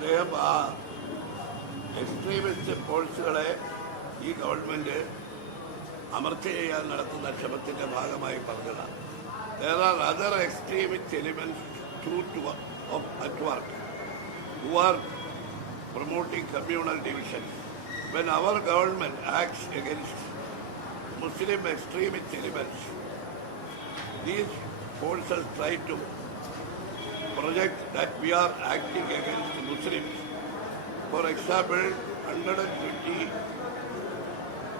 അദ്ദേഹം ആ എക്സ്ട്രീമിസ്റ്റ് ഫോഴ്സുകളെ ഈ ഗവൺമെന്റ് അമർച്ച ചെയ്യാൻ നടത്തുന്ന ശ്രമത്തിന്റെ ഭാഗമായി പറഞ്ഞതാണ് there are other extremist elements true to of at work who are promoting communal division when our government acts against muslim extremist elements these forces try to project that we are acting against muslims for example 120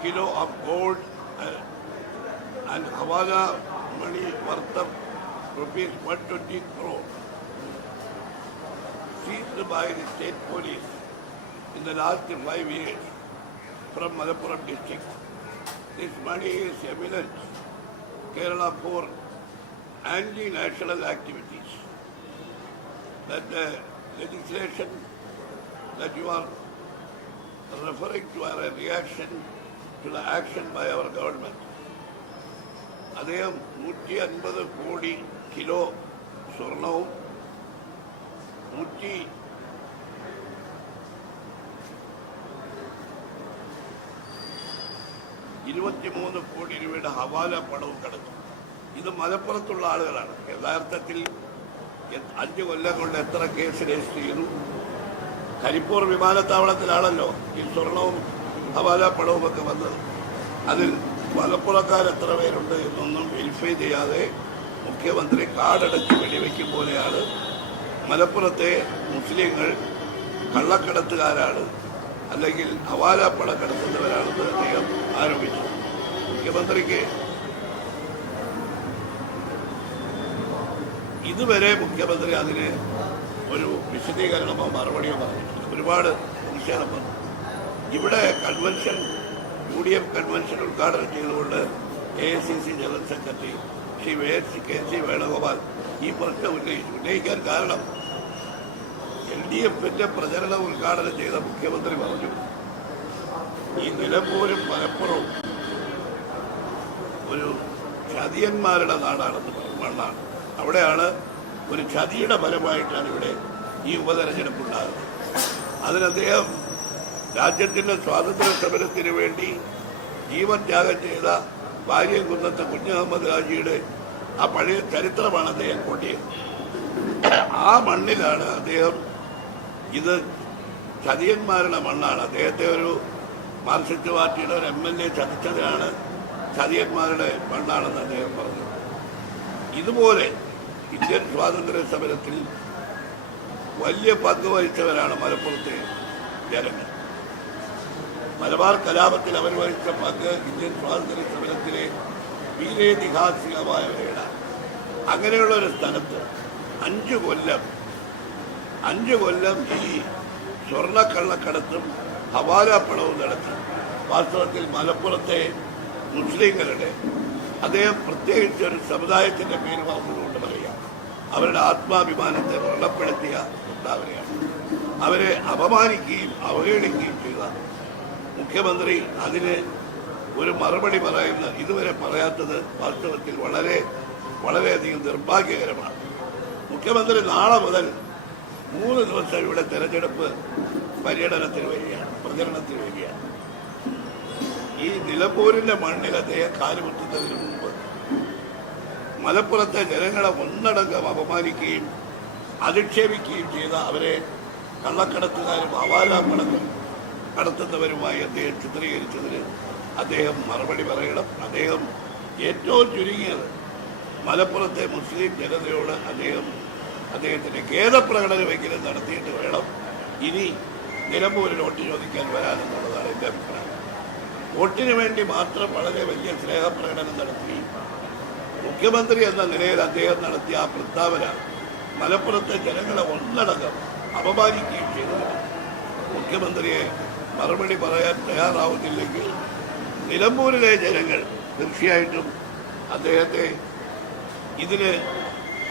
kilo of gold uh, and Havana money worth of rupees 120 crore seized by the state police in the last five years from Malappuram district. This money is eminent Kerala for anti-national activities. That the legislation that you are referring to are a reaction to the action by our government. അദ്ദേഹം നൂറ്റി അൻപത് കോടി kilo സ്വർണവും നൂറ്റി ഇരുപത്തിമൂന്ന് കോടി രൂപയുടെ ഹവാല പണവും കടന്നു ഇത് മലപ്പുറത്തുള്ള ആളുകളാണ് യഥാർത്ഥത്തിൽ എ- അഞ്ച് കൊല്ലം കൊണ്ട് എത്ര കേസ് രജിസ്റ്റർ ചെയ്തു? കരിപ്പൂർ വിമാനത്താവളത്തിലാണല്ലോ ഈ സ്വർണവും ഹവാല പണവും ഒക്കെ വന്നത്. അതിൽ മലപ്പുറക്കാർ എത്ര പേരുണ്ട് എന്നൊന്നും വെരിഫൈ ചെയ്യാതെ മുഖ്യമന്ത്രി കാടടച്ച് വെടിവെക്കും പോലെയാണ്. മലപ്പുറത്തെ മുസ്ലിങ്ങൾ കള്ളക്കടത്തുകാരാണ്. അല്ലെങ്കിൽ ഹവാല പണം കടത്തുന്നവരാണെന്ന് അദ്ദേഹം ആരോപിച്ചു. മുഖ്യമന്ത്രിക്ക് ഇതുവരെ മുഖ്യമന്ത്രി അതിന് ഒരു വിശദീകരണമോ മറുപടിയോ പറഞ്ഞിട്ടില്ല. ഒരുപാട് പ്രതിഷേധം വന്നു ഇവിടെ convention U D F convention ഉദ്ഘാടനം ചെയ്തുകൊണ്ട് A I C C general secretary Shri K C Venugopal ഈ പ്രശ്നം ഉന്നയിച്ചു. ഉന്നയിക്കാൻ കാരണം എൽ ഡി എഫിന്റെ പ്രചരണം ഉദ്ഘാടനം ചെയ്ത മുഖ്യമന്ത്രി പറഞ്ഞു. ഈ നിലമ്പൂരും മലപ്പുറവും ഒരു ചതിയന്മാരുടെ നാടാണെന്ന് പറഞ്ഞു. മണ്ണാണ്. അവിടെയാണ് ഒരു ചതിയുടെ ഫലമായിട്ടാണ് ഇവിടെ ഈ ഉപതെരഞ്ഞെടുപ്പ് ഉണ്ടാകുന്നത് അതിനദ്ദേഹം രാജ്യത്തിന്റെ സ്വാതന്ത്ര്യ സമരത്തിന് വേണ്ടി ജീവൻ ത്യാഗം ചെയ്ത ഭാര്യ കുന്നത്തെ കുഞ്ഞഹമ്മദ് ഹാജിയുടെ ആ പഴയ ചരിത്രമാണ് അദ്ദേഹം കൊണ്ടിയത് ആ മണ്ണിലാണ് അദ്ദേഹം ഇത് ചതിയന്മാരുടെ മണ്ണാണ്. അദ്ദേഹത്തെ ഒരു മാർക്സിസ്റ്റ് പാർട്ടിയുടെ ഒരു എം എൽ എ ചതിച്ചതിനാണ് ചതിയന്മാരുടെ മണ്ണാണെന്ന് അദ്ദേഹം പറഞ്ഞു ഇതുപോലെ ഇന്ത്യൻ സ്വാതന്ത്ര്യ സമരത്തിൽ വലിയ പങ്ക് വഹിച്ചവരാണ് മലപ്പുറത്തെ ജനങ്ങൾ. മലബാർ കലാപത്തിൽ അവർ വഹിച്ച പങ്ക് ഇന്ത്യൻ സ്വാതന്ത്ര്യ സമരത്തിലെ വീരേതിഹാസികമായവരാണ് അങ്ങനെയുള്ള ഒരു സ്ഥലത്ത് അഞ്ച് കൊല്ലം അഞ്ച് കൊല്ലം ഈ സ്വർണക്കള്ളക്കടത്തും ഹവാല പണവും നടത്തി. വാസ്തവത്തിൽ മലപ്പുറത്തെ മുസ്ലിങ്ങളുടെ അദ്ദേഹം പ്രത്യേകിച്ച് ഒരു സമുദായത്തിന്റെ പേര് പറയാം. അവരുടെ ആത്മാഭിമാനത്തെ വ്രണപ്പെടുത്തിയ ഉണ്ടാവരെയാണ് അവരെ അപമാനിക്കുകയും അവഹേളിക്കുകയും ചെയ്ത മുഖ്യമന്ത്രി അതിന് ഒരു മറുപടി പറയുന്ന ഇതുവരെ പറയാത്തത് വാസ്തവത്തിൽ വളരെ വളരെയധികം നിർഭാഗ്യകരമാണ്. മുഖ്യമന്ത്രി നാളെ മുതൽ മൂന്ന് ദിവസം ഇവിടെ തെരഞ്ഞെടുപ്പ് പര്യടനത്തിന് വരികയാണ് പ്രചരണത്തിന് വരികയാണ്. ഈ നിലമ്പൂരിന്റെ മണ്ണിൽ അദ്ദേഹം കാലുമുട്ടുന്നതിന് മുമ്പ് മലപ്പുറത്തെ ജനങ്ങളെ ഒന്നടങ്കം അപമാനിക്കുകയും അധിക്ഷേപിക്കുകയും ചെയ്ത അവരെ കള്ളക്കടത്തുകാരും അവാല പണക്കം കടത്തുന്നവരുമായി അദ്ദേഹം ചിത്രീകരിച്ചതിന് അദ്ദേഹം മറുപടി പറയണം. അദ്ദേഹം ഏറ്റവും ചുരുങ്ങിയത് മലപ്പുറത്തെ മുസ്ലിം ജനതയോട് അദ്ദേഹം അദ്ദേഹത്തിന്റെ ഖേദപ്രകടനമെങ്കിലും നടത്തിയിട്ട് വേണം ഇനി നിലമ്പൂരിൽ വോട്ട് ചോദിക്കാൻ വരാനെന്നുള്ളതാണ് എന്റെ അഭിപ്രായം. വോട്ടിന് വേണ്ടി മാത്രം വളരെ വലിയ സ്നേഹപ്രകടനം നടത്തി മുഖ്യമന്ത്രി എന്ന നിലയിൽ അദ്ദേഹം നടത്തിയ ആ പ്രസ്താവന മലപ്പുറത്തെ ജനങ്ങളെ ഒന്നടങ്കം അപമാനിക്കുകയും ചെയ്തിരുന്നു മുഖ്യമന്ത്രിയെ മറുപടി പറയാൻ തയ്യാറാവുന്നില്ലെങ്കിൽ നിലമ്പൂരിലെ ജനങ്ങൾ തീർച്ചയായിട്ടും അദ്ദേഹത്തെ ഇതിന്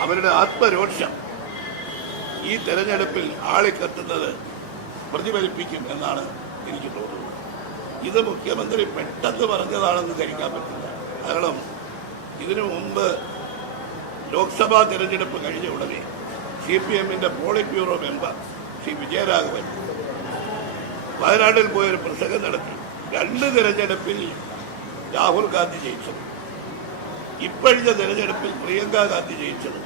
അവരുടെ ആത്മരോഷം ഈ തെരഞ്ഞെടുപ്പിൽ ആളിക്കത്തുന്നത് പ്രതിഫലിപ്പിക്കും എന്നാണ് എനിക്ക് തോന്നുന്നത്. ഇത് മുഖ്യമന്ത്രി പെട്ടെന്ന് പറഞ്ഞതാണെന്ന് ധരിക്കാൻ പറ്റില്ല. കാരണം ഇതിനു മുമ്പ് ലോക്സഭാ തെരഞ്ഞെടുപ്പ് കഴിഞ്ഞ ഉടനെ സി പി എമ്മിന്റെ Polit bureau member Shri Vijayaraghavan വയനാട്ടിൽ പോയൊരു പ്രസംഗം നടത്തി. രണ്ട് തിരഞ്ഞെടുപ്പിൽ രാഹുൽ ഗാന്ധി ജയിച്ചത്. ഇപ്പോഴത്തെ തിരഞ്ഞെടുപ്പിൽ പ്രിയങ്ക ഗാന്ധി ജയിച്ചത്.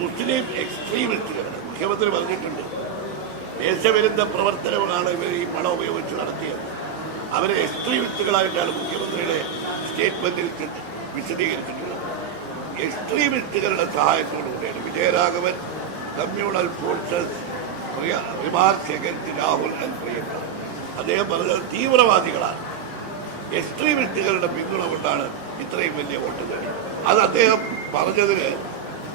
മുസ്ലിം എക്സ്ട്രീമിസ്റ്റുകളാണ് മുഖ്യമന്ത്രി പറഞ്ഞിട്ടുണ്ട് ദേശവിരുദ്ധ പ്രവർത്തനങ്ങളാണ് ഇവർ ഈ പണം ഉപയോഗിച്ച് നടത്തിയത്. അവരെ എക്സ്ട്രീമിസ്റ്റുകളായിട്ടാണ് മുഖ്യമന്ത്രിയുടെ സ്റ്റേറ്റ്മെന്റിൽ വിശദീകരിച്ചിട്ടുള്ളത് എക്സ്ട്രീമിസ്റ്റുകളുടെ സഹായത്തോടുകൂടിയാണ് Vijayaraghavan communal forces remarks against Rahul and Priyanka. അദ്ദേഹം പറഞ്ഞത് തീവ്രവാദികളാണ്. എക്സ്ട്രീമിസ്റ്റുകളുടെ പിന്തുണ കൊണ്ടാണ് ഇത്രയും വലിയ വോട്ട് നേടി അത് അദ്ദേഹം പറഞ്ഞതിന്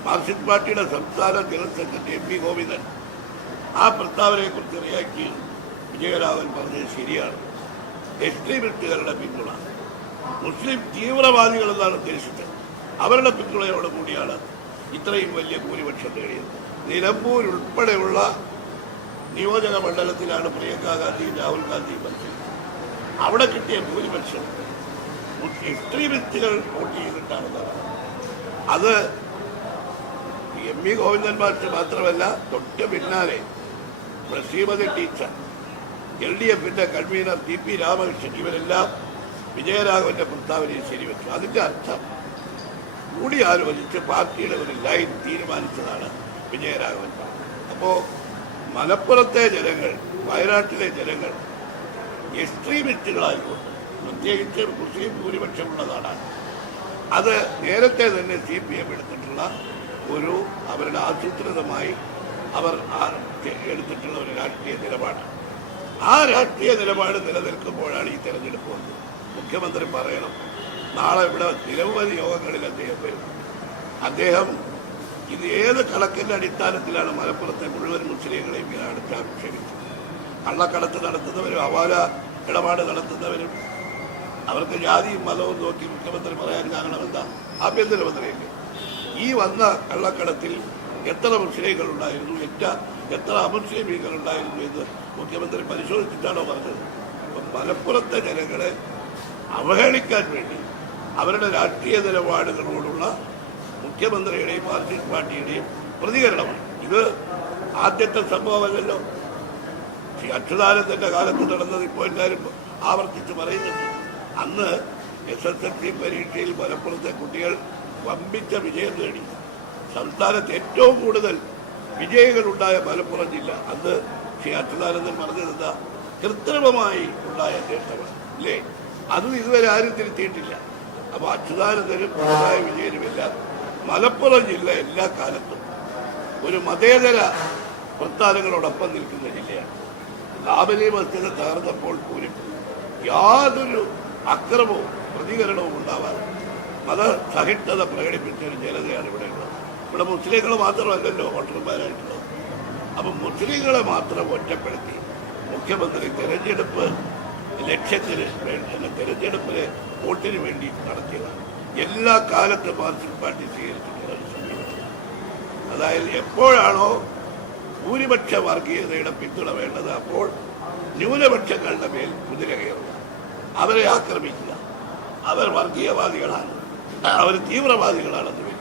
മാർക്സിസ്റ്റ് പാർട്ടിയുടെ സംസ്ഥാന general secretary M P Govindan ആ പ്രസ്താവനയെക്കുറിച്ച് റിയാക്ട് ചെയ്തു. വിജയരാഘവൻ പറഞ്ഞത് ശരിയാണ്. എക്സ്ട്രീമിസ്റ്റുകളുടെ പിന്തുണ. മുസ്ലിം തീവ്രവാദികൾ എന്നാണ് ഉദ്ദേശിച്ചത്. അവരുടെ പിന്തുണയോട് കൂടിയാണ് ഇത്രയും വലിയ ഭൂരിപക്ഷം നേടിയത്. നിലമ്പൂർ ഉൾപ്പെടെയുള്ള നിയോജക മണ്ഡലത്തിലാണ് പ്രിയങ്ക ഗാന്ധിയും രാഹുൽ ഗാന്ധിയും മത്സരിച്ചത്. അവിടെ കിട്ടിയ ഭൂരിപക്ഷം എക്സ്ട്രീമിസ്റ്റുകൾ വോട്ട് ചെയ്തിട്ടാണെന്നാണ്. അത് എം വി ഗോവിന്ദൻ മാത്രമല്ല തൊട്ട് പിന്നാലെ ശ്രീമതി ടീച്ചർ എൽ ഡി എഫിന്റെ കൺവീനർ ടി പി രാമകൃഷ്ണൻ ഇവരെല്ലാം വിജയരാഘവന്റെ പ്രസ്താവനയിൽ ശരിവെച്ചു അതിന്റെ അർത്ഥം കൂടി ആലോചിച്ച് പാർട്ടിയുടെ ഒരു ലൈൻ തീരുമാനിച്ചതാണ് വിജയരാഘവൻ അപ്പോ മലപ്പുറത്തെ ജനങ്ങൾ വയനാട്ടിലെ ജനങ്ങൾ എക്സ്ട്രീമിസ്റ്റുകളായിക്കോട്ടെ പ്രത്യേകിച്ച് മുസ്ലിം ഭൂരിപക്ഷമുള്ള നാടാണ് അത് നേരത്തെ തന്നെ സി പി എം എടുത്തിട്ടുള്ള ഒരു അവരുടെ ആസൂത്രിതമായി അവർ എടുത്തിട്ടുള്ള ഒരു രാഷ്ട്രീയ നിലപാടാണ്. ആ രാഷ്ട്രീയ നിലപാട് നിലനിൽക്കുമ്പോഴാണ് ഈ തെരഞ്ഞെടുപ്പ് വന്നത്. മുഖ്യമന്ത്രി പറയണം. നാളെ ഇവിടെ നിരവധി യോഗങ്ങളിൽ അദ്ദേഹം വരും. അദ്ദേഹം ഇത് ഏത് കണക്കിന്റെ അടിസ്ഥാനത്തിലാണ് മലപ്പുറത്തെ മുഴുവൻ മുസ്ലിങ്ങളെയും ഇങ്ങനെ അടുത്താക്ഷേപിച്ചത് കള്ളക്കടത്ത് നടത്തുന്നവരും അവാല ഇടപാട് നടത്തുന്നവരും അവർക്ക് ജാതിയും മതവും നോക്കി മുഖ്യമന്ത്രി പറയാൻ കാരണമെന്താ ആഭ്യന്തരമന്ത്രിയല്ലേ ഈ വന്ന കള്ളക്കടത്തിൽ എത്ര മുസ്ലിങ്ങൾ ഉണ്ടായിരുന്നു? എത്ര എത്ര അമുസ്ലിമീങ്ങൾ ഉണ്ടായിരുന്നു എന്ന് മുഖ്യമന്ത്രി പരിശോധിച്ചിട്ടാണോ പറഞ്ഞത്? മലപ്പുറത്തെ ജനങ്ങളെ അവഹേളിക്കാൻ വേണ്ടി അവരുടെ രാഷ്ട്രീയ നിലപാടുകളോടുള്ള മുഖ്യമന്ത്രിയുടെയും മാർക്സിസ്റ്റ് പാർട്ടിയുടെയും പ്രതികരണമാണ്. ഇത് ആദ്യത്തെ സംഭവമല്ലല്ലോ. ശ്രീ അച്യുതാനന്ദന്റെ കാലത്ത് നടന്നത് ഇപ്പോൾ എല്ലാവരും ആവർത്തിച്ച് പറയുന്നുണ്ട്. അന്ന് എസ് എസ് എൽ സി പരീക്ഷയിൽ മലപ്പുറത്തെ കുട്ടികൾ വമ്പിച്ച വിജയം നേടി. സംസ്ഥാനത്ത് ഏറ്റവും കൂടുതൽ വിജയികളുണ്ടായ മലപ്പുറം ജില്ല. അന്ന് ശ്രീ അച്യുതാനന്ദൻ പറഞ്ഞിരുന്ന കൃത്രിമമായി ഉണ്ടായ അന്വേഷണമാണ് ഇല്ലേ? അതും ഇതുവരെ ആരും തിരുത്തിയിട്ടില്ല. അപ്പൊ അച്യുതാനന്ദനും പിണറായി വിജയനുമെല്ലാം മലപ്പുറം ജില്ല എല്ലാ കാലത്തും ഒരു മതേതര പ്രസ്ഥാനങ്ങളോടൊപ്പം നിൽക്കുന്ന ജില്ലയാണ്. ലാബലി മസ്ജിദ് തകർന്നപ്പോൾ പോലും യാതൊരു അക്രമവും പ്രതികരണവും ഉണ്ടാവാതെ മത സഹിഷ്ണുത പ്രകടിപ്പിച്ച ഒരു ജനതയാണ് ഇവിടെ ഉള്ളത്. ഇവിടെ മുസ്ലിങ്ങൾ മാത്രമല്ലല്ലോ വോട്ടർമാരായിട്ടുള്ളത്. അപ്പം മുസ്ലിങ്ങളെ മാത്രം ഒറ്റപ്പെടുത്തി മുഖ്യമന്ത്രി തെരഞ്ഞെടുപ്പ് ലക്ഷ്യത്തിന് വേണ്ടി തെരഞ്ഞെടുപ്പിലെ വോട്ടിന് വേണ്ടി നടത്തിയതാണ്. എല്ലാ കാലത്തും മാർക്സിസ്റ്റ് പാർട്ടി സ്വീകരിച്ചിട്ടുള്ള ഒരു അതായത് എപ്പോഴാണോ ഭൂരിപക്ഷ വർഗീയതയുടെ പിന്തുണ വേണ്ടത് അപ്പോൾ ന്യൂനപക്ഷങ്ങളുടെ മേൽ കുതിര കയറുക. അവരെ ആക്രമിക്കുക. അവർ വർഗീയവാദികളാണ്. അവർ തീവ്രവാദികളാണെന്ന് വരിക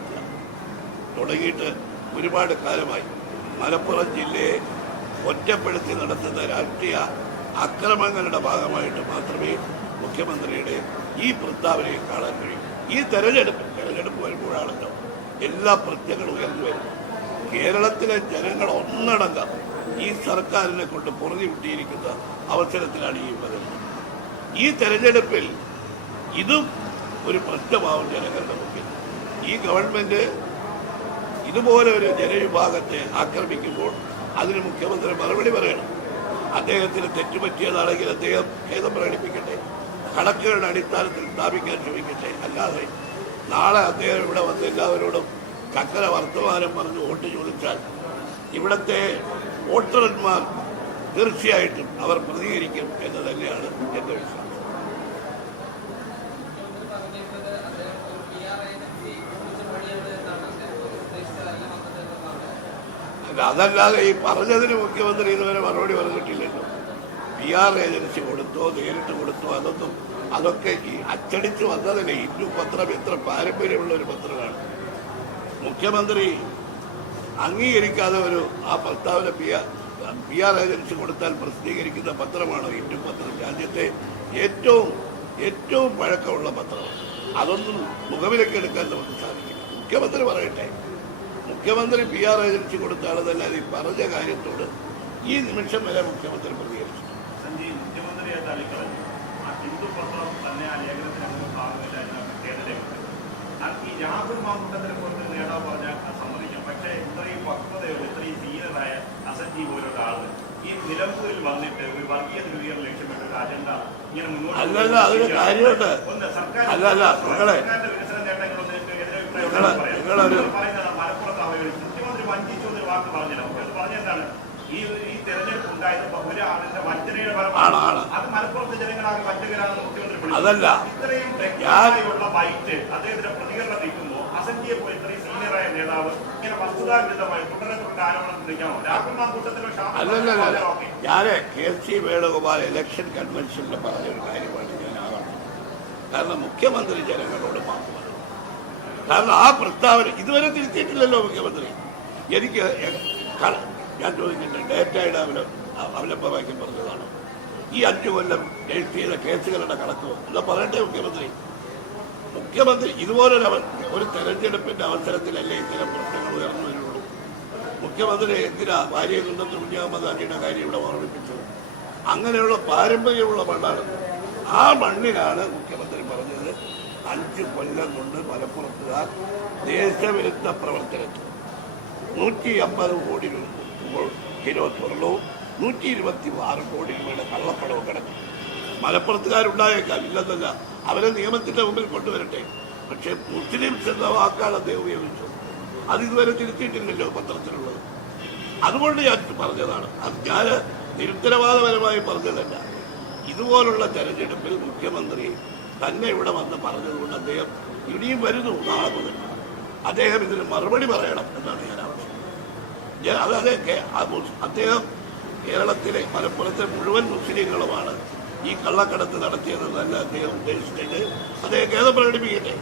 തുടങ്ങിയിട്ട് ഒരുപാട് കാലമായി മലപ്പുറം ജില്ലയെ ഒറ്റപ്പെടുത്തി നടത്തുന്ന രാഷ്ട്രീയ അക്രമങ്ങളുടെ ഭാഗമായിട്ട് മാത്രമേ മുഖ്യമന്ത്രിയുടെ ഈ പ്രസ്താവനയെ കാണാൻ കഴിയൂ. ഈ തെരഞ്ഞെടുപ്പ് തെരഞ്ഞെടുപ്പ് വരുമ്പോഴാണല്ലോ എല്ലാ പ്രശ്നങ്ങളും ഉയർന്നു വരുന്നത്. കേരളത്തിലെ ജനങ്ങൾ ഒന്നടങ്കം ഈ സർക്കാരിനെ കൊണ്ട് പുറഞ്ഞു വിട്ടിയിരിക്കുന്ന അവസരത്തിലാണ് ഈ വരുന്നത് ഈ തെരഞ്ഞെടുപ്പിൽ ഇതും ഒരു പ്രശ്നമാവും ജനങ്ങളുടെ മുമ്പിൽ. ഈ ഗവൺമെന്റ് ഇതുപോലെ ഒരു ജനവിഭാഗത്തെ ആക്രമിക്കുമ്പോൾ അതിന് മുഖ്യമന്ത്രി മറുപടി പറയണം. അദ്ദേഹത്തിന് തെറ്റുപറ്റിയതാണെങ്കിൽ അദ്ദേഹം ഖേദം പ്രകടിപ്പിക്കട്ടെ. കണക്കുകളുടെ അടിസ്ഥാനത്തിൽ സ്ഥാപിക്കാൻ ശ്രമിക്കട്ടെ. അല്ലാതെ നാളെ അദ്ദേഹം ഇവിടെ വന്ന് എല്ലാവരോടും ചക്കര വർത്തമാനം പറഞ്ഞ് വോട്ട് ചോദിച്ചാൽ ഇവിടുത്തെ വോട്ടർമാർ തീർച്ചയായിട്ടും അവർ പ്രതികരിക്കും എന്ന് തന്നെയാണ് എന്റെ വിശ്വാസം പറഞ്ഞിട്ടുള്ളത് അദ്ദേഹം ഒരു പി ആർ ഏജൻസി പണിയാണ് എന്നാണ് അദ്ദേഹം ഉദ്ദേശിച്ചതല്ല വന്നത് എന്നാണ് അല്ല അതല്ലാതെ ഈ പറഞ്ഞതിന് മുഖ്യമന്ത്രി ഇതുവരെ മറുപടി പറഞ്ഞിട്ടില്ലല്ലോ. പി ആർ ഏജൻസി കൊടുത്തോ നേരിട്ട് കൊടുത്തോ അതൊന്നും അതൊക്കെ ഈ അച്ചടിച്ച് വന്നതല്ലേ ഹിന്ദു പത്രം എത്ര പാരമ്പര്യമുള്ള ഒരു പത്രമാണ്. മുഖ്യമന്ത്രി അംഗീകരിക്കാതെ ഒരു ആ പ്രസ്താവന P R P R agency കൊടുത്താൽ പ്രസിദ്ധീകരിക്കുന്ന പത്രമാണ് ഹിന്ദു പത്രം. രാജ്യത്തെ ഏറ്റവും ഏറ്റവും പഴക്കമുള്ള പത്രം അതൊന്നും മുഖവിലേക്ക് എടുക്കാൻ നമുക്ക് സാധിക്കില്ല. മുഖ്യമന്ത്രി പറയട്ടെ മുഖ്യമന്ത്രി പി ആർ ഏജൻസി കൊടുത്താണെന്നല്ലാതെ ഈ പറഞ്ഞ കാര്യത്തോട് ഈ നിമിഷം വരെ മുഖ്യമന്ത്രി പ്രതികരിച്ചു. സഞ്ജയ് മുഖ്യമന്ത്രിയെ തള്ളിക്കളഞ്ഞു ആ ഹിന്ദു പത്രം തന്നെ ആ ലേഖനത്തിനൊന്നും ഭാഗമില്ല എന്ന ഖേദരേഖ ആ ഈ രാഹുൽ മാങ്കുട്ടത്തിനെ പോലത്തെ നേതാവ് പറഞ്ഞാൽ അത് സമ്മതിക്കാം. പക്ഷേ ഇത്രയും പക്വതയുള്ള ഇത്രയും സീനിയറായ അസജി പോലുള്ള ആൾ ഈ നിലമ്പൂരിൽ വന്നിട്ട് ഒരു വർഗീയ ധ്രുവീകരണം ലക്ഷ്യമിട്ട് ഒരു അജണ്ട ഇങ്ങനെ മുന്നോട്ട് അല്ലല്ല, അതിന് കാര്യമുണ്ട്. അല്ലല്ല, നിങ്ങളെ- നിങ്ങളൊരു- നിങ്ങൾ പറയുന്നത് മലപ്പുറത്ത് അവഗണിച്ചു മുഖ്യമന്ത്രി വഞ്ചിച്ചു എന്നൊരു വാക്ക് പറഞ്ഞില്ല മുഖ്യമന്ത്രി പറഞ്ഞെന്താണ് ഈ തെരഞ്ഞെടുപ്പ് വഞ്ചനയുടെ ഫലമാണ്. അത് മലപ്പുറത്തെ ജനങ്ങളാണ് വഞ്ചകരാണെന്ന് മുഖ്യമന്ത്രി. അതല്ല. ഇത്രയും വ്യക്തമായുള്ള ബൈറ്റ് അദ്ദേഹത്തിന്റെ പ്രതികരണം നിൽക്കുമ്പോൾ അസന്റിയെ പോലെ ഇത്രയും സീനിയറായ നേതാവ് ഇങ്ങനെ വസ്തുതാവിരുദ്ധമായി തുടരെ തുടരെ ആരോപണം ഉന്നയിക്കാമോ? രാഹുൽ മാങ്കൂട്ടത്തിലോ അല്ലല്ല ഞാൻ കെ സി വേണുഗോപാൽ ഇലക്ഷൻ കൺവെൻഷനിൽ പറഞ്ഞൊരു കാര്യമാണ് ഞാൻ ആകണം കാരണം മുഖ്യമന്ത്രി ജനങ്ങളോട് മാപ്പ് കാരണം ആ പ്രസ്താവന ഇതുവരെ തിരുത്തിയിട്ടില്ലല്ലോ മുഖ്യമന്ത്രി. എനിക്ക് ഞാൻ ചോദിക്കട്ടെ ഡേറ്റയുടെ അവല അവലംബമാക്കി പറഞ്ഞതാണ്. ഈ അഞ്ചു കൊല്ലം രജിസ്റ്റർ ചെയ്ത കേസുകളുടെ കണക്ക് എന്നാ പറയട്ടെ മുഖ്യമന്ത്രി? മുഖ്യമന്ത്രി ഇതുപോലൊരു ഒരു തെരഞ്ഞെടുപ്പിന്റെ അവസരത്തിലല്ലേ ഇത്തരം പ്രശ്നങ്ങൾ ഉയർന്നു വരുള്ളൂ? മുഖ്യമന്ത്രി എന്തിനാ ഭാര്യയെ കുന്നത്ത് കുഞ്ഞാമദാനിയുടെ കാര്യം ഇവിടെ ഓർമ്മിപ്പിച്ചത്? അങ്ങനെയുള്ള പാരമ്പര്യമുള്ള മണ്ണാണ്. ആ മണ്ണിലാണ് മുഖ്യമന്ത്രി പറഞ്ഞത് അഞ്ച് കൊല്ലം കൊണ്ട് മലപ്പുറത്തുകാർ ദേശവിരുദ്ധ പ്രവർത്തനത്തിൽ നൂറ്റി അമ്പത് കോടി രൂപ സ്വർണവും നൂറ്റി ഇരുപത്തി ആറ് കോടി രൂപയുടെ കള്ളപ്പണവും കിടക്കും. മലപ്പുറത്തുകാരുണ്ടായേക്കാം ഇല്ലെന്നല്ല. അവരെ നിയമത്തിന്റെ മുമ്പിൽ കൊണ്ടുവരട്ടെ. പക്ഷെ മുസ്ലിംസ് എന്ന വാക്കാണ് അദ്ദേഹം ഉപയോഗിച്ചു അത് ഇതുവരെ തിരുത്തിയിട്ടില്ലല്ലോ പത്രത്തിലുള്ളത്. അതുകൊണ്ട് ഞാൻ പറഞ്ഞതാണ് അത് ഞാൻ നിരുത്തരവാദപരമായി പറഞ്ഞതല്ല. ഇതുപോലുള്ള തെരഞ്ഞെടുപ്പിൽ മുഖ്യമന്ത്രി തന്നെ ഇവിടെ വന്ന് പറഞ്ഞതുകൊണ്ട് അദ്ദേഹം ഇനിയും വരുന്നു നാളെ മുതൽ. അദ്ദേഹം ഇതിന് മറുപടി പറയണം എന്നാണ് ഞാൻ ഞാൻ അത് അദ്ദേഹം കേരളത്തിലെ മലപ്പുറത്തെ മുഴുവൻ മുസ്ലിങ്ങളുമാണ് ഈ കള്ളക്കടത്ത് നടത്തിയതെന്നല്ല അദ്ദേഹം ഉദ്ദേശിച്ചത് അദ്ദേഹം ഖേദം പ്രകടിപ്പിക്കട്ടെ.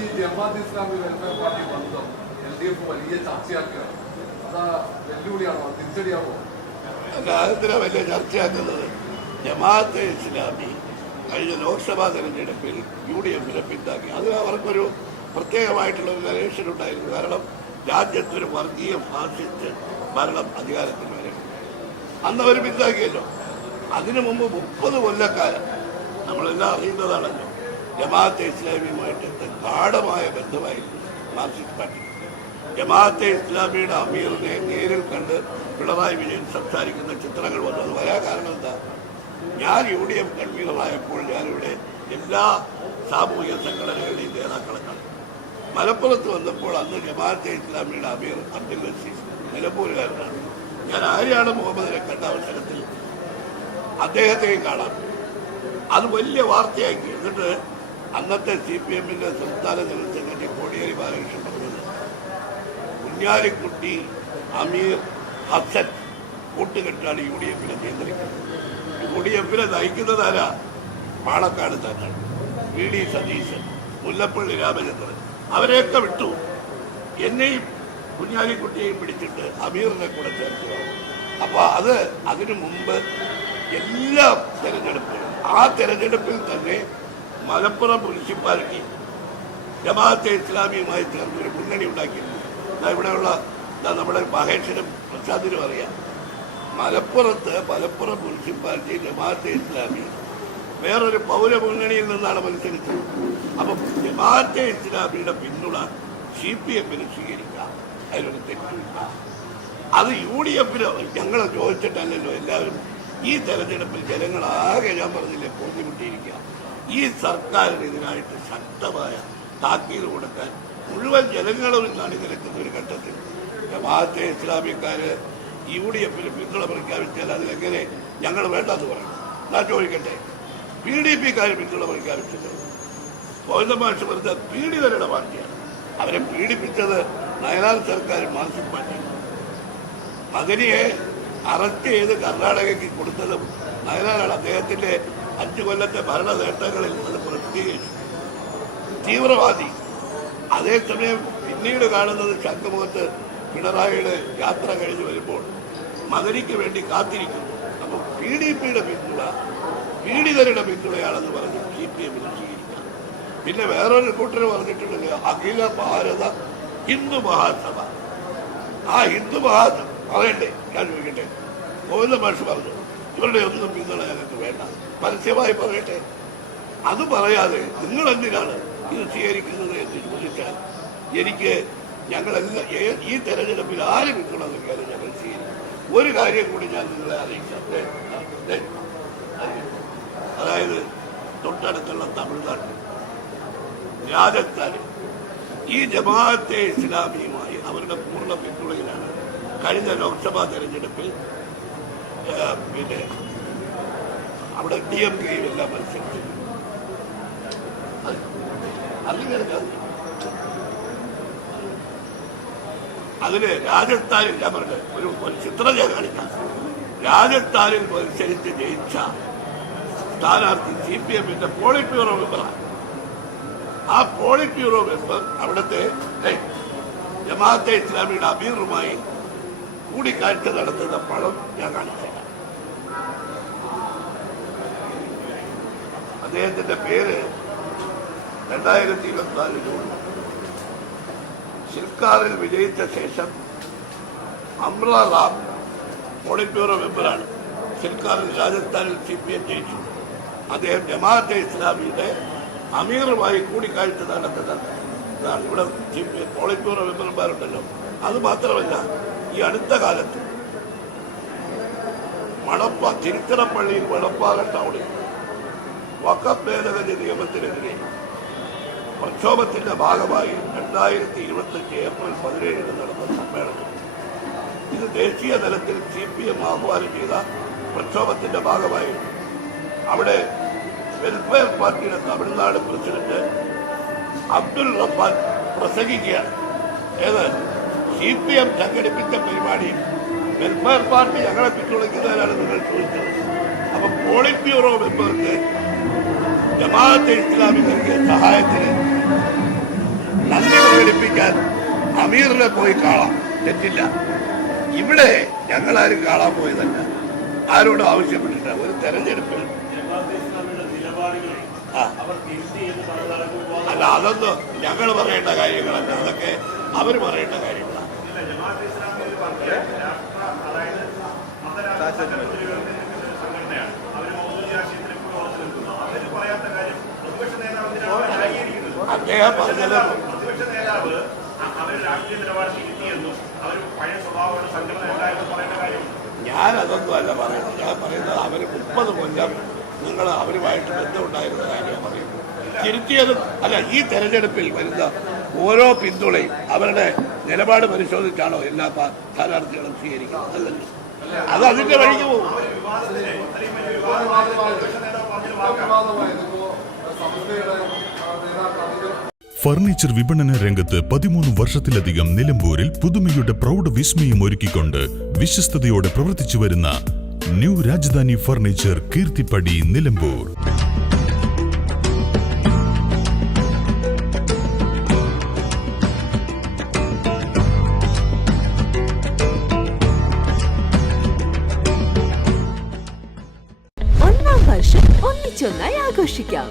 ഈ ജമാഅത്ത് ഇസ്ലാമി വെൽഫെയർ പാർട്ടി ബന്ധം എൽ ഡി എഫ് വലിയ ചർച്ചയാക്കുകയാണ്. അതാ വെല്ലുവിളിയാണോ? അത് തിരിച്ചടിയാണോ രാജ്യത്തിനെ വലിയ ചർച്ചയാക്കുന്നത്? ജമാഅത്തെ ഇസ്ലാമി കഴിഞ്ഞ ലോക്സഭാ തെരഞ്ഞെടുപ്പിൽ യു ഡി എഫിനെ പിന്താക്കി. അത് അവർക്കൊരു പ്രത്യേകമായിട്ടുള്ള ഒരു നരേഷൻ ഉണ്ടായിരുന്നു. കാരണം രാജ്യത്തൊരു വർഗീയ ഫാസിസ്റ്റ് ഭരണം അധികാരത്തിൽ വരും. അന്ന് അവർ പിന്താക്കിയല്ലോ. അതിനു മുമ്പ് മുപ്പത് കൊല്ലക്കാലം നമ്മളെല്ലാം അറിയുന്നതാണല്ലോ. ജമാഅത്തെ ഇസ്ലാമിയുമായിട്ട് ഗാഠമായ ബന്ധമായിരുന്നു മാർക്സിസ്റ്റ് പാർട്ടി. ജമാഅത്തെ ഇസ്ലാമിയുടെ അമീറിനെ നേരിൽ കണ്ട് പിണറായി വിജയൻ സംസാരിക്കുന്ന ചിത്രങ്ങൾ വന്നത് വരാൻ കാരണം എന്താ? ഞാൻ യു ഡി എഫ് കൺവീനറായപ്പോൾ ഞാനിവിടെ എല്ലാ സാമൂഹിക സംഘടനകളുടെയും നേതാക്കളെ കണ്ടു. മലപ്പുറത്ത് വന്നപ്പോൾ അന്ന് ജമാഅത്തെ ഇസ്ലാമിയുടെ അമീർ അബ്ദുൽ ലസീസ് നിലമ്പൂരുകാരനാണ്. ഞാൻ ആരെയാണ് മുഹമ്മദിനെ കണ്ട അവസരത്തിൽ? അദ്ദേഹത്തെയും കാണാം അത് വലിയ വാർത്തയാക്കി എന്നിട്ട് അന്നത്തെ സി പി എമ്മിന്റെ സംസ്ഥാന ജനറൽ സെക്രട്ടറി കോടിയേരി ബാലകൃഷ്ണൻ പറഞ്ഞത് കുഞ്ഞാലിക്കുട്ടി അമീർ ഹസൻ കൂട്ടുകെട്ടാണ് യു ഡി എഫിനെ നിയന്ത്രിക്കുന്നത്. യു ഡി എഫിനെ നയിക്കുന്നതാരാ പാണക്കാട് തന്നെയാണ് വി ഡി സതീശൻ മുല്ലപ്പള്ളി രാമചന്ദ്രൻ. അവരെയൊക്കെ വിട്ടു. എന്നെയും കുഞ്ഞാലിക്കുട്ടിയെയും പിടിച്ചിട്ട് അമീറിനെ കൂടെ ചേർത്തു അപ്പൊ അത് അതിനു മുമ്പ് എല്ലാ തെരഞ്ഞെടുപ്പിലും ആ തെരഞ്ഞെടുപ്പിൽ തന്നെ മലപ്പുറം മുനിസിപ്പാലിറ്റി ജമാഅത്തെ ഇസ്ലാമിയുമായി ചേർന്ന് ഒരു മുന്നണി ഉണ്ടാക്കിയിരുന്നു ഇവിടെയുള്ള നമ്മുടെ മഹേഷനും പ്രസാദിനും അറിയാം. മലപ്പുറത്ത് മലപ്പുറം മുനിസിപ്പാലിറ്റി ജമാഅത്തെ ഇസ്ലാമി വേറൊരു പൗര മുന്നണിയിൽ നിന്നാണ് മത്സരിച്ചത്. അപ്പം ജമാഅത്തെ ഇസ്ലാമിയുടെ പിന്തുണ സി പി എമ്മിന് സ്വീകരിക്കാം. അതിലൊരു തെറ്റില്ല അത് യു ഡി എഫിന് ഞങ്ങൾ ചോദിച്ചിട്ടല്ലല്ലോ എല്ലാവരും. ഈ തെരഞ്ഞെടുപ്പിൽ ജനങ്ങൾ ആകെ ഞാൻ പറഞ്ഞില്ലേ പൊങ്ങിമുട്ടിയിരിക്കുക ഈ സർക്കാരിന് ഇതിനായിട്ട് ശക്തമായ താക്കീത് കൊടുക്കാൻ മുഴുവൻ ജനങ്ങളും ഇന്നാണ് അണിനിരക്കുന്ന ഒരു ഘട്ടത്തിൽ. ജമാഅത്തെ ഇസ്ലാമിക്കാര് യു ഡി എഫിന് പിന്തുണ പ്രഖ്യാപിച്ചാൽ അതിലെങ്ങനെ ഞങ്ങൾ വേണ്ടെന്ന് പറയും. ഞാൻ ചോദിക്കട്ടെ? പി ഡി പിക്കാർ പിന്തുണ പ്രഖ്യാപിച്ചത് പൗരമാഷ് പറഞ്ഞ പീഡിതരുടെ പാർട്ടിയാണ്. അവരെ പീഡിപ്പിച്ചത് നയനാർ സർക്കാർ മാനസിക് പാർട്ടിയാണ് മദനിയെ അറസ്റ്റ് ചെയ്ത് കർണാടകയ്ക്ക് കൊടുത്തതും നയനാരാണ് അദ്ദേഹത്തിന്റെ അഞ്ചു കൊല്ലത്തെ ഭരണ നേട്ടങ്ങളിൽ അത് പ്രസിദ്ധീകരിച്ചു. തീവ്രവാദി. അതേസമയം പിന്നീട് കാണുന്നത് ശംഖുമുഖത്ത് പിണറായിയുടെ യാത്ര കഴിഞ്ഞ് വരുമ്പോൾ മകനിക്ക് വേണ്ടി കാത്തിരിക്കുന്നു. അപ്പോൾ പി ഡി പിയുടെ പിന്തുണ പീഡിതരുടെ പിന്തുണയാണെന്ന് പറഞ്ഞ് സി പി എമ്മിന് സ്വീകരിക്കാം പിന്നെ വേറൊരു കൂട്ടർ പറഞ്ഞിട്ടുണ്ടെങ്കിൽ അഖില ഭാരത ഹിന്ദു മഹാസഭ. ആ ഹിന്ദു മഹാസഭ പറയണ്ടേ ഞാൻ ചോദിക്കട്ടെ? ഗോവിന്ദ മാഷ് പറഞ്ഞു ഇവരുടെ ഒന്നും പിന്തുണ ഞങ്ങൾക്ക് വേണ്ട. പരസ്യമായി പറയട്ടെ? അത് പറയാതെ നിങ്ങൾ എന്തിനാണ് ഇത് സ്വീകരിക്കുന്നത് എന്ന് ചോദിച്ചാൽ എനിക്ക് ഞങ്ങളെല്ലാം ഈ തെരഞ്ഞെടുപ്പിൽ ആര് പിന്തുണ നൽകിയാലും ഞങ്ങൾ സ്വീകരിക്കും. ഒരു കാര്യം കൂടി ഞാൻ നിങ്ങളെ ദേ, അതായത് തൊട്ടടുത്തുള്ള തമിഴ്നാട്ടിൽ രാജസ്ഥാനിൽ ഈ ജമാഅത്തെ ഇസ്ലാമിയുമായി അവരുടെ പൂർണ പിന്തുണയിലാണ്. കഴിഞ്ഞ ലോക്സഭാ തെരഞ്ഞെടുപ്പിൽ പിന്നെ അവിടെ ഡി എം കെയും എല്ലാം മത്സരിച്ചു. അതിന് രാജസ്ഥാനിൽ ഒരു ഒരു ചിത്രം ഞാൻ കാണിക്കാം. രാജസ്ഥാനിൽ മത്സരിച്ച് ജയിച്ച സ്ഥാനാർത്ഥി സി പി എമ്മിന്റെ പോളിറ്റ് ബ്യൂറോ മെമ്പറാണ് ആ പോളിറ്റ് ബ്യൂറോ മെമ്പർ അവിടുത്തെ ജമാഅത്തെ ഇസ്ലാമിയുടെ അമീറുമായി കൂടിക്കാഴ്ച നടത്തുന്ന പണം ഞാൻ കാണിച്ചില്ല അദ്ദേഹത്തിന്റെ പേര് രണ്ടായിരത്തി ഇരുപത്തിനാല് ജൂൺ. സിൽക്കാറിൽ വിജയിച്ച ശേഷം അമ്ര റാം പോളിറ്റ് ബ്യൂറോ മെമ്പറാണ് സിൽക്കാറിൽ രാജസ്ഥാനിൽ സി പി എം ജയിച്ചു. അദ്ദേഹം ജമാഅത്തെ ഇസ്ലാമിയുടെ അമീറുമായി കൂടിക്കാഴ്ച നടത്തുന്നുണ്ട് ഇതാണ്. ഇവിടെ പോളിറ്റ് മെമ്പർമാരുണ്ടല്ലോ അത് മാത്രമല്ല ഈ അടുത്ത കാലത്ത് മണപ്പ തിരുത്തറപ്പള്ളിയിൽ മണപ്പാറ ടൗണിൽ വക്കഫ് ഭേദഗതി നിയമത്തിനെതിരെ പ്രക്ഷോഭത്തിന്റെ ഭാഗമായി രണ്ടായിരത്തി ഇരുപത്തഞ്ച് ഏപ്രിൽ പതിനേഴിന് നടന്ന സമ്മേളനം. ഇത് ദേശീയ തലത്തിൽ സി പി എം ആഹ്വാനം ചെയ്ത പ്രക്ഷോഭത്തിന്റെ ഭാഗമായി. അവിടെ വെൽഫെയർ പാർട്ടിയുടെ തമിഴ്നാട് പ്രസിഡന്റ് അബ്ദുൽ റഫാൻ പ്രസംഗിക്കുകയാണ്. ഏത്? സി പി എം സംഘടിപ്പിച്ച പരിപാടിയിൽ വെൽഫെയർ പാർട്ടി ഞങ്ങളെ പിന്തുണയ്ക്കുന്നതിനാണ് നിങ്ങൾ ചോദിച്ചത്. അപ്പൊ പോളിറ്റ് ബ്യൂറോ മെമ്പർക്ക് ജമാഅത്തെ ഇസ്ലാമി നൽകിയ സഹായത്തിന് നന്ദി പ്രകടിപ്പിക്കാൻ അമീറിനെ പോയി കാണാം. തെറ്റില്ല. ഇവിടെ ഞങ്ങളാരും കാണാൻ പോയതല്ല. ആരോടും ആവശ്യപ്പെട്ടിട്ട് ഒരു തെരഞ്ഞെടുപ്പിൽ. അല്ല അതൊന്നും ഞങ്ങൾ പറയേണ്ട കാര്യങ്ങളല്ല. അതൊക്കെ അവർ പറയേണ്ട കാര്യങ്ങളാണ്. അദ്ദേഹം പറഞ്ഞത് പ്രതിപക്ഷ നേതാവ് അവർ രാഷ്ട്രീയ നിലപാട് തിരുത്തിയെന്നും അവർ പഴയ സ്വഭാവമുള്ള ഞാൻ അതൊന്നും അല്ല പറയുന്നത്. ഞാൻ പറയുന്നത് അവർ മുപ്പത് കൊല്ലം നിങ്ങൾ അവരുമായിട്ട് ബന്ധമുണ്ടായിരുന്ന കാര്യമാണ് പറയുന്നത്. തിരുത്തിയതും അല്ല ഈ തെരഞ്ഞെടുപ്പിൽ വരുന്ന ഓരോ പിന്തുണയും അവരുടെ നിലപാട് പരിശോധിച്ചാണോ എല്ലാ സ്ഥാനാർത്ഥികളും സ്വീകരിക്കുന്നത്? അല്ല. അത് അതിന്റെ വഴിക്ക് പോകും. ഫർണിച്ചർ വിപണന രംഗത്ത് പതിമൂന്ന് വർഷത്തിലധികം നിലമ്പൂരിൽ പുതുമയുടെ പ്രൗഢ വിസ്മയം ഒരുക്കിക്കൊണ്ട് വിശ്വസ്തയോടെ പ്രവർത്തിച്ചു വരുന്ന ന്യൂ രാജധാനി ഫർണിച്ചർ കീർത്തിപ്പടി നിലമ്പൂർ. ഒന്നാം വർഷം ഒന്നിച്ചൊന്നായി ആഘോഷിക്കാം.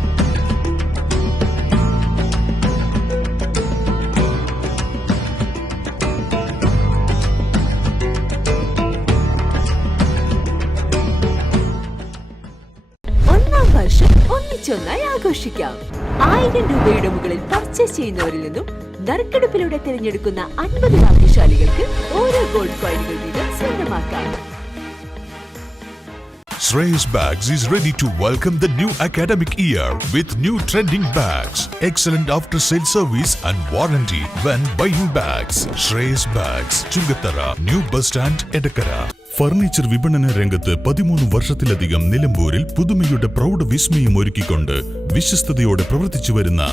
രൂപയുടെ മുകളിൽ പർച്ചേസ് ചെയ്യുന്നവരിൽ നിന്നും നറുക്കെടുപ്പിലൂടെ തിരഞ്ഞെടുക്കുന്ന അൻപത് ഭാഗ്യശാലികൾക്ക് ഓരോ ഗോൾഡ് കോയിനുകൾ വീതം സ്വന്തമാക്കാം Shreyas Bags is ready to welcome the new academic year with new trending bags, excellent after sale service and warranty when buying bags. Shreyas Bags, Chungatara, New Bus Stand, Edakara. Furniture വിപണന രംഗത്ത് പതിമൂന്ന് വർഷത്തിലധികം നിലമ്പൂരിൽ പുതുമയുടെ പ്രൗഢ വിസ്മയം ഒരുക്കിക്കൊണ്ട് വിശ്വസ്തയോടെ പ്രവർത്തിച്ചു വരുന്ന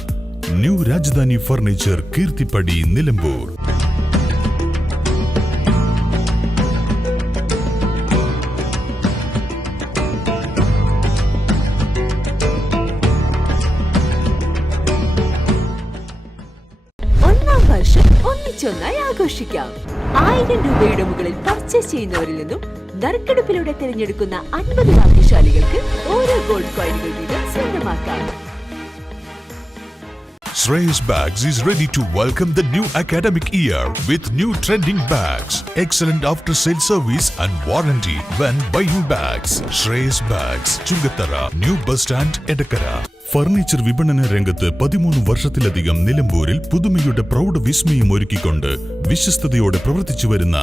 ന്യൂ രാജധാനി ഫർണിച്ചർ കീർത്തിപ്പടി നിലമ്പൂർ. ഒന്നാം വർഷം ഒന്നിച്ചൊന്നായി ആഘോഷിക്കാം. ആയിരം രൂപയുടെ മുകളിൽ പർച്ചേസ് ചെയ്യുന്നവരിൽ നിന്നും നറുക്കെടുപ്പിലൂടെ തിരഞ്ഞെടുക്കുന്ന അൻപത് ഭാഗ്യശാലികൾക്ക് ഓരോ ഗോൾഡ് കോയിനുകൾ വീതം സ്വന്തമാക്കാം Shreyas Bags is ready to welcome the new academic year with new trending bags, excellent after sale service and warranty when buying bags. Shreyas Bags, Chungatara, New Bus Stand, Edakara. Furniture വിപണന രംഗത്ത് പതിമൂന്ന് വർഷത്തിലധികം നിലമ്പൂരിൽ പുതുമയുടെ പ്രൗഢ വിസ്മയം ഒരുക്കിക്കൊണ്ട് വിശ്വസ്തയോടെ പ്രവർത്തിച്ചു വരുന്ന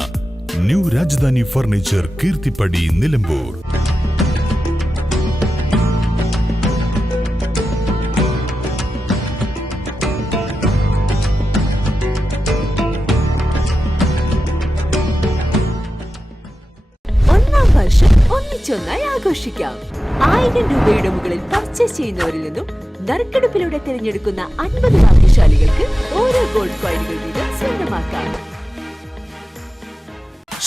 ന്യൂ രാജധാനി ഫർണിച്ചർ കീർത്തിപ്പടി നിലമ്പൂർ. ഒന്നാം വർഷം ഒന്നിച്ചൊന്നായി ആഘോഷിക്കാം. ആയിരം രൂപയുടെ മുകളിൽ പർച്ചേസ് ചെയ്യുന്നവരിൽ നിന്നും നറുക്കെടുപ്പിലൂടെ തിരഞ്ഞെടുക്കുന്ന അൻപത് ഭാഗ്യശാലികൾക്ക് ഓരോ ഗോൾഡ് കോയിനുകൾ വീതം സ്വന്തമാക്കാം.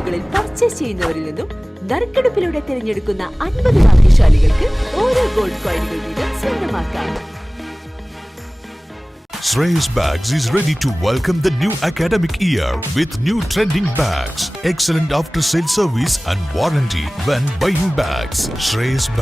രൂപയുടെ മുകളിൽ പർച്ചേസ് ചെയ്യുന്നവരിൽ നിന്നും നറുക്കെടുപ്പിലൂടെ തിരഞ്ഞെടുക്കുന്ന അൻപത് ഭാഗ്യശാലികൾക്ക് ഓരോ ഗോൾഡ് കോയിനുകൾ വീതം സ്വന്തമാക്കാം Shreyas Bags is ready to welcome the new academic year with new trending bags, excellent after sale service and warranty when buying bags. Shreyas Bags.